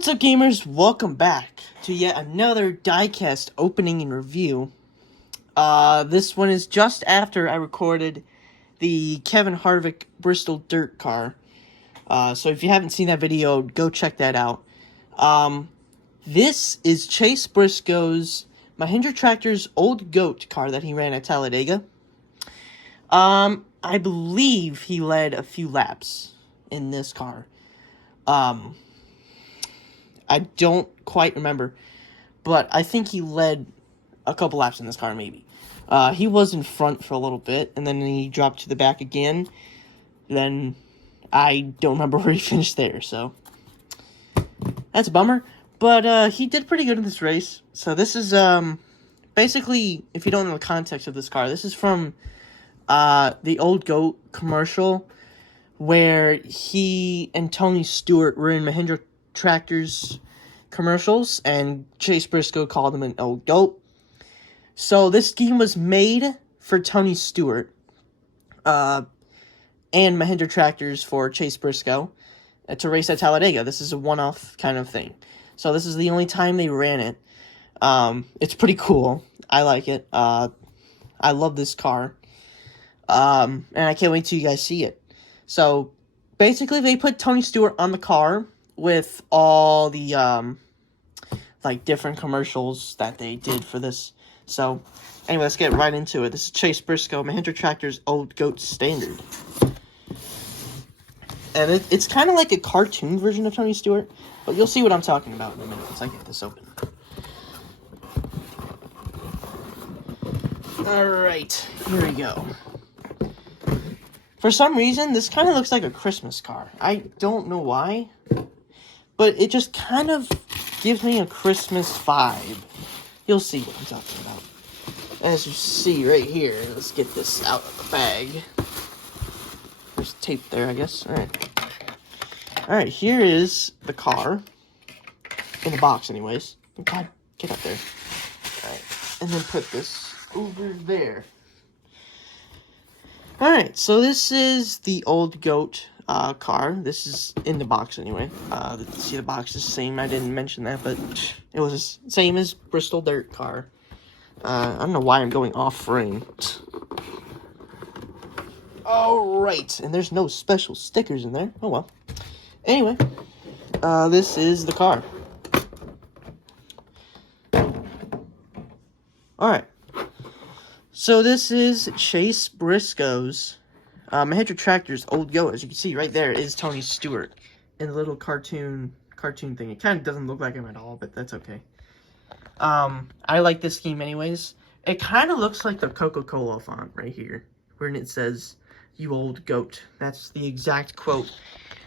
What's up, gamers? Welcome back to yet another Diecast opening and review. This one is just after I recorded the Kevin Harvick Bristol Dirt car. So if you haven't seen that video, go check that out. This is Chase Briscoe's Mahindra Tractor's old GOAT car that he ran at Talladega. I believe he led a few laps in this car. I don't quite remember, but I think he led a couple laps in this car, maybe. He was in front for a little bit, and then he dropped to the back again. Then I don't remember where he finished there, so that's a bummer. But he did pretty good in this race. So this is basically, if you don't know the context of this car, this is from the old GOAT commercial where he and Tony Stewart were in Mahindra Tractor's commercials, and Chase Briscoe called him an old GOAT. So this scheme was made for Tony Stewart and Mahindra Tractors for Chase Briscoe to race at Talladega. This is a one-off kind of thing. So this is the only time they ran it. It's pretty cool. I like it. I love this car. And I can't wait till you guys see it. So basically they put Tony Stewart on the car with all the, like, different commercials that they did for this. So, anyway, let's get right into it. This is Chase Briscoe, Mahindra Tractor's old GOAT standard. And it's kind of like a cartoon version of Tony Stewart, but you'll see what I'm talking about in a minute once I get this open. Alright, here we go. For some reason, this kind of looks like a Christmas car. I don't know why, but it just kind of gives me a Christmas vibe. You'll see what I'm talking about. As you see right here, let's get this out of the bag. There's tape there, I guess. Alright, here is the car. In the box, anyways. God, get up there. Alright, and then put this over there. Alright, so this is the old GOAT car. This is in the box anyway. See, the box is the same. I didn't mention that, but it was the same as Bristol Dirt car. I don't know why I'm going off frame. Alright, and there's no special stickers in there. Oh well. Anyway, this is the car. Alright. So this is Chase Briscoe's Mahindra Tractor's old GOAT. As you can see right there is Tony Stewart in the little cartoon thing. It kind of doesn't look like him at all, but that's okay. I like this scheme anyways. It kind of looks like the Coca-Cola font right here, where it says, "You old GOAT." That's the exact quote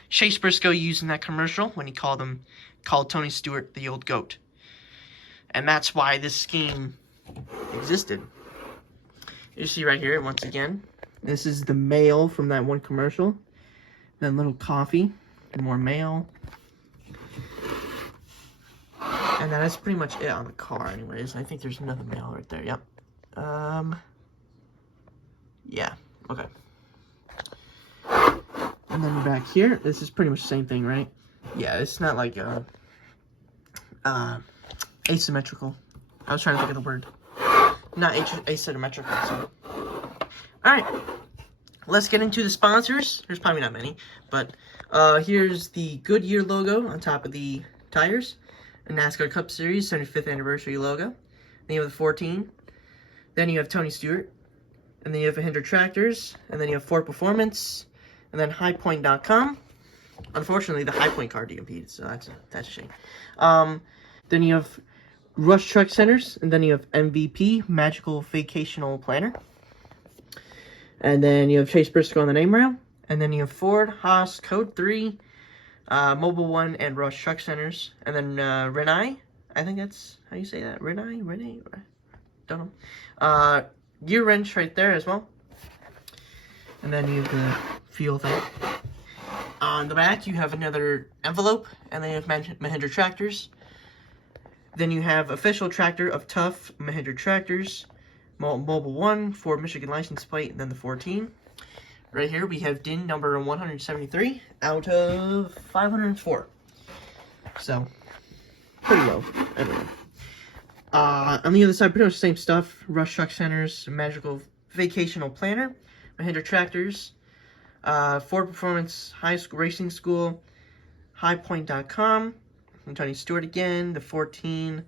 Chase Briscoe used in that commercial when he called Tony Stewart the old GOAT. And that's why this scheme existed. You see right here, once again, this is the mail from that one commercial. Then little coffee, and more mail. And that's pretty much it on the car anyways. I think there's another mail right there, yep. Yeah, okay. And then back here, this is pretty much the same thing, right? Yeah, it's not like, asymmetrical. I was trying to think of the word. Not asymmetrical, so. Alright, let's get into the sponsors. There's probably not many, but here's the Goodyear logo on top of the tires. A NASCAR Cup Series 75th anniversary logo. Then you have the 14. Then you have Tony Stewart. And then you have Mahindra Tractors. And then you have Ford Performance. And then highpoint.com. Unfortunately, the Highpoint car DMP'd, so that's a shame. Then you have Rush Truck Centers. And then you have MVP, Magical Vacational Planner. And then you have Chase Briscoe on the name rail. And then you have Ford, Haas, Code 3, Mobile One, and Rush Truck Centers. And then Renai, I think that's how you say that. Renai? Don't know. Gear wrench right there as well. And then you have the fuel thing. On the back, you have another envelope. And then you have Mahindra Tractors. Then you have official tractor of Tough Mahindra Tractors. Mobile One, Ford Michigan license plate, and then the 14. Right here we have DIN number 173 out of 504. So, pretty low. I don't know. On the other side, pretty much the same stuff. Rush Truck Center's Magical Vacational Planner, Mahindra Tractors, Ford Performance High School Racing School, HighPoint.com, and Tony Stewart again, the 14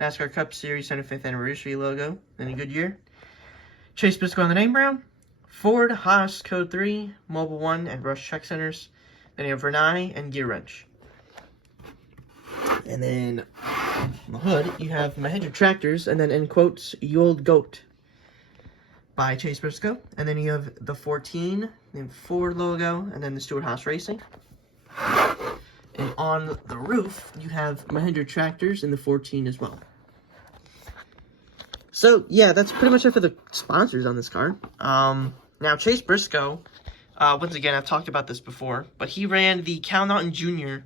NASCAR Cup Series 75th Anniversary logo, in a good year. Chase Briscoe on the name brand, Ford, Haas, Code 3, Mobile One, and Rush Truck Centers. Then you have Vernai and Gear Wrench. And then on the hood, you have Mahindra Tractors, and then in quotes, You Old Goat by Chase Briscoe. And then you have the 14, the Ford logo, and then the Stewart Haas Racing. And on the roof, you have Mahindra Tractors in the 14 as well. So, yeah, that's pretty much it for the sponsors on this car. Now, Chase Briscoe, once again, I've talked about this before, but he ran the Cal Naughton Jr.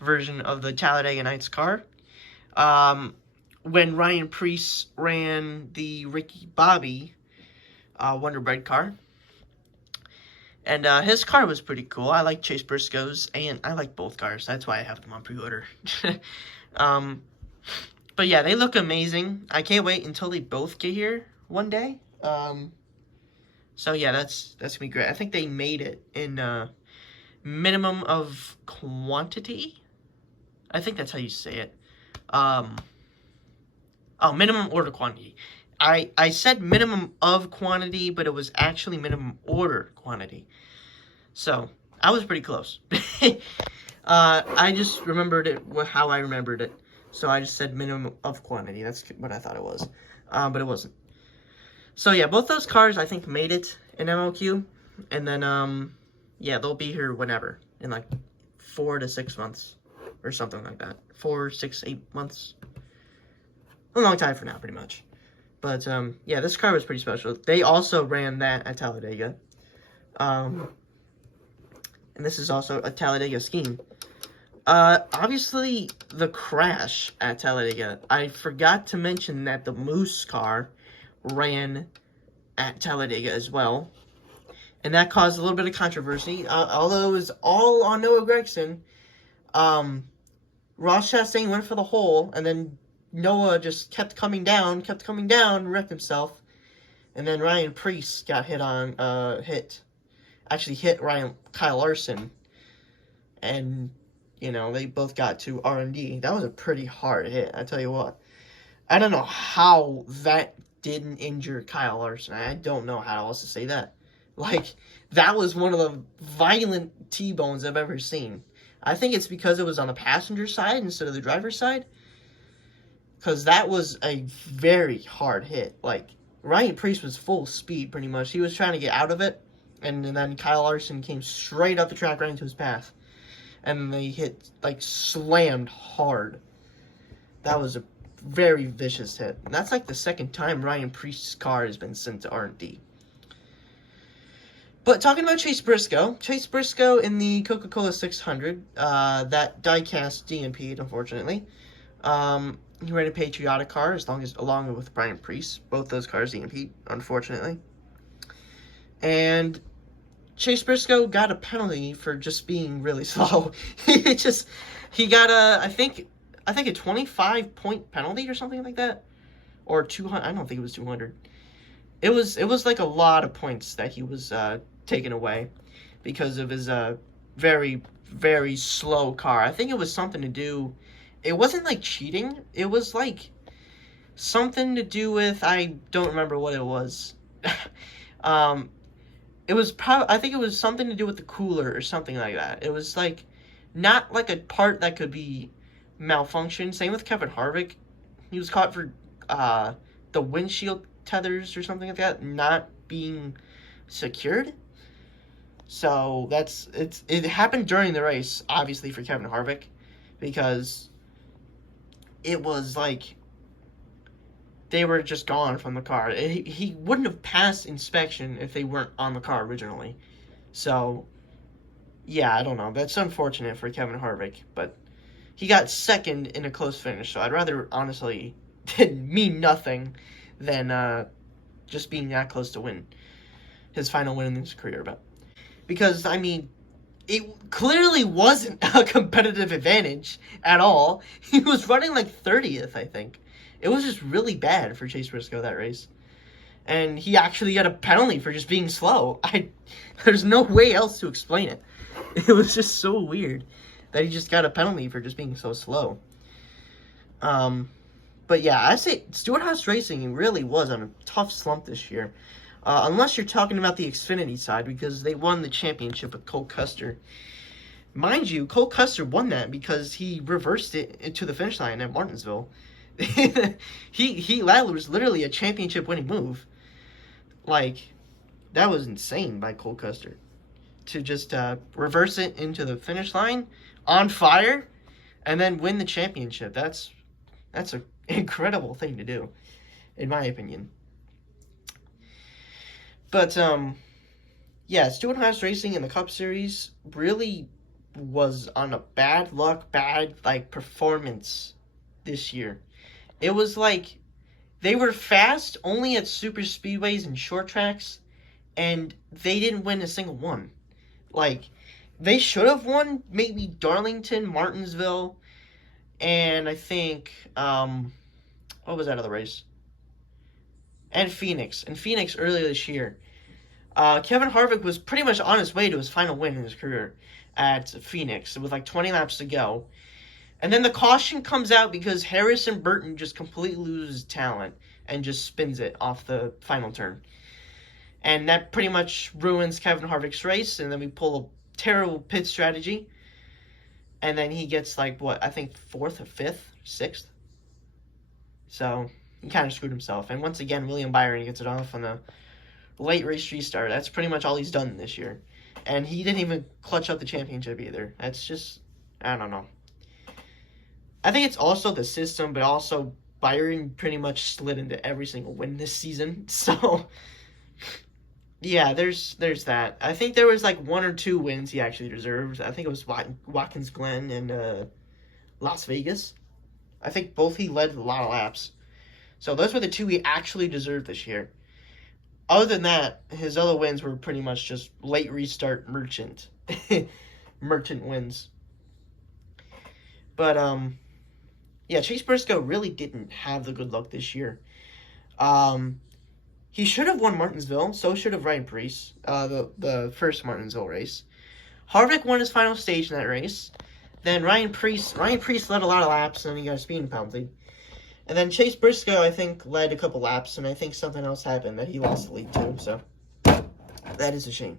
version of the Talladega Nights car. When Ryan Preece ran the Ricky Bobby Wonder Bread car. And his car was pretty cool. I like Chase Briscoe's, and I like both cars. That's why I have them on pre-order. But yeah, they look amazing. I can't wait until they both get here one day. So yeah, that's gonna be great. I think they made it in minimum of quantity. I think that's how you say it. Oh, minimum order quantity. I said minimum of quantity, but it was actually minimum order quantity. So, I was pretty close. I just remembered it how I remembered it. So, I just said minimum of quantity. That's what I thought it was. But it wasn't. So, yeah, both those cars, I think, made it in MLQ. And then, yeah, they'll be here whenever. In, like, 4 to 6 months. Or something like that. 4, 6, 8 months. A long time for now, pretty much. But, yeah, this car was pretty special. They also ran that at Talladega. And this is also a Talladega scheme. Obviously, the crash at Talladega. I forgot to mention that the Moose car ran at Talladega as well. And that caused a little bit of controversy. Although it was all on Noah Gragson. Ross Chastain went for the hole, and then Noah just kept coming down, wrecked himself. And then Ryan Preece got hit Kyle Larson. And, you know, they both got to R&D. That was a pretty hard hit, I tell you what. I don't know how that didn't injure Kyle Larson. I don't know how else to say that. Like, that was one of the violent T-bones I've ever seen. I think it's because it was on the passenger side instead of the driver's side. Because that was a very hard hit. Like, Ryan Preece was full speed, pretty much. He was trying to get out of it. And then Kyle Larson came straight up the track right into his path. And they hit, like, slammed hard. That was a very vicious hit. And that's, like, the second time Ryan Preece's car has been sent to R&D. But talking about Chase Briscoe in the Coca-Cola 600, that Diecast DMP'd, unfortunately. He ran a patriotic car along with Brian Preece. Both those cars DMP'd, unfortunately. And Chase Briscoe got a penalty for just being really slow. He got I think a 25-point penalty or something like that, or 200. I don't think it was 200. It was like a lot of points that he was taken away because of his very, very slow car. I think it was something to do. It wasn't like cheating. It was like something to do with, I don't remember what it was. It was I think it was something to do with the cooler or something like that. It was like not like a part that could be malfunctioned. Same with Kevin Harvick. He was caught for the windshield tethers or something like that not being secured. So it happened during the race, obviously, for Kevin Harvick, because it was like they were just gone from the car. He wouldn't have passed inspection if they weren't on the car originally. So, yeah, I don't know. That's unfortunate for Kevin Harvick, but he got second in a close finish, so I'd rather, honestly, it mean nothing than just being that close to win his final win in his career. But because, I mean, it clearly wasn't a competitive advantage at all. He was running like 30th, I think. It was just really bad for Chase Briscoe that race. And he actually got a penalty for just being slow. There's no way else to explain it. It was just so weird that he just got a penalty for just being so slow. But yeah, I say Stewart-Haas Racing really was on a tough slump this year. Unless you're talking about the Xfinity side, because they won the championship with Cole Custer. Mind you, Cole Custer won that because he reversed it to the finish line at Martinsville. That was literally a championship winning move. Like, that was insane by Cole Custer. To just reverse it into the finish line on fire and then win the championship. That's an incredible thing to do, in my opinion. But, yeah, Stewart-Haas Racing in the Cup Series really was on a bad performance this year. It was like they were fast only at super speedways and short tracks, and they didn't win a single one. Like, they should have won maybe Darlington, Martinsville, and I think, what was that other race? And Phoenix. And Phoenix earlier this year. Kevin Harvick was pretty much on his way to his final win in his career at Phoenix with like 20 laps to go. And then the caution comes out because Harrison Burton just completely loses talent and just spins it off the final turn. And that pretty much ruins Kevin Harvick's race, and then we pull a terrible pit strategy. And then he gets like, what, I think 4th or 5th, 6th? So he kind of screwed himself. And once again, William Byron gets it off on the late race restart. That's pretty much all he's done this year. And he didn't even clutch up the championship either. That's just, I don't know. I think it's also the system, but also Byron pretty much slid into every single win this season. So, yeah, there's that. I think there was like 1 or 2 wins he actually deserved. I think it was Watkins Glen and Las Vegas. I think both he led a lot of laps. So those were the 2 he actually deserved this year. Other than that, his other wins were pretty much just late restart merchant wins. But, yeah, Chase Briscoe really didn't have the good luck this year. He should have won Martinsville. So should have Ryan Preece, the first Martinsville race. Harvick won his final stage in that race. Then Ryan Preece led a lot of laps, and then he got a speeding penalty. And then Chase Briscoe, I think, led a couple laps, and I think something else happened that he lost the lead to. So that is a shame.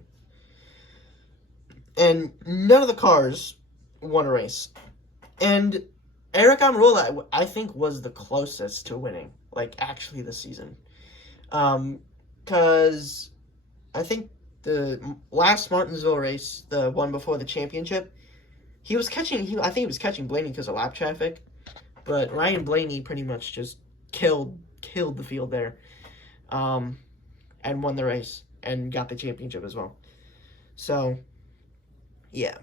And none of the cars won a race. And Eric Almirola, I think, was the closest to winning, like, actually this season. Because I think the last Martinsville race, the one before the championship, I think he was catching Blaney because of lap traffic. But Ryan Blaney pretty much just killed the field there, and won the race and got the championship as well. So, yeah.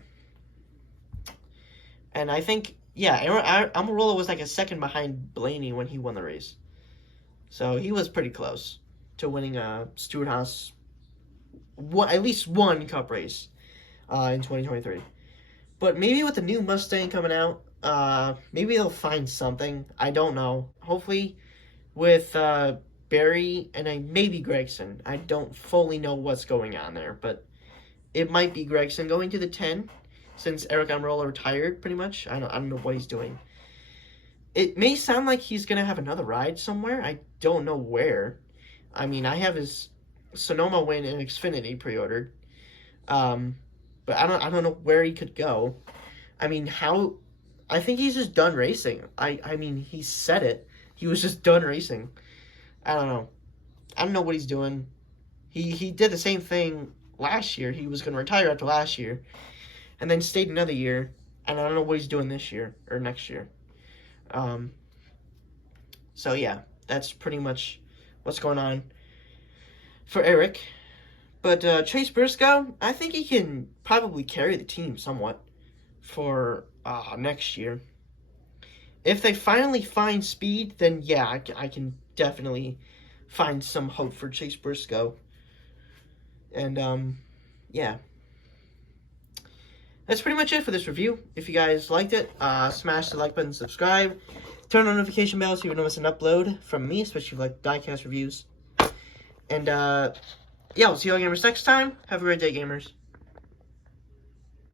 And I think, yeah, Almirola was like a second behind Blaney when he won the race. So he was pretty close to winning Stewart-Haas, at least one Cup race in 2023. But maybe with the new Mustang coming out, maybe they'll find something. I don't know. Hopefully with Barry and maybe Gregson. I don't fully know what's going on there, but it might be Gregson going to the 10 since Eric Almirola retired pretty much. I don't know what he's doing. It may sound like he's going to have another ride somewhere. I don't know where. I mean, I have his Sonoma win and Xfinity pre-ordered. But I don't know where he could go. I mean, I think he's just done racing. I mean, he said it. He was just done racing. I don't know. I don't know what he's doing. He did the same thing last year. He was going to retire after last year. And then stayed another year. And I don't know what he's doing this year. Or next year. So, yeah. That's pretty much what's going on for Eric. But Chase Briscoe, I think he can probably carry the team somewhat for next year. If they finally find speed, then yeah, I can definitely find some hope for Chase Briscoe. And, yeah. that's pretty much it for this review. If you guys liked it, smash the like button, subscribe, turn on notification bells so you don't miss an upload from me, especially if you like Diecast reviews. And, yeah, we'll see you all gamers next time. Have a great day, gamers.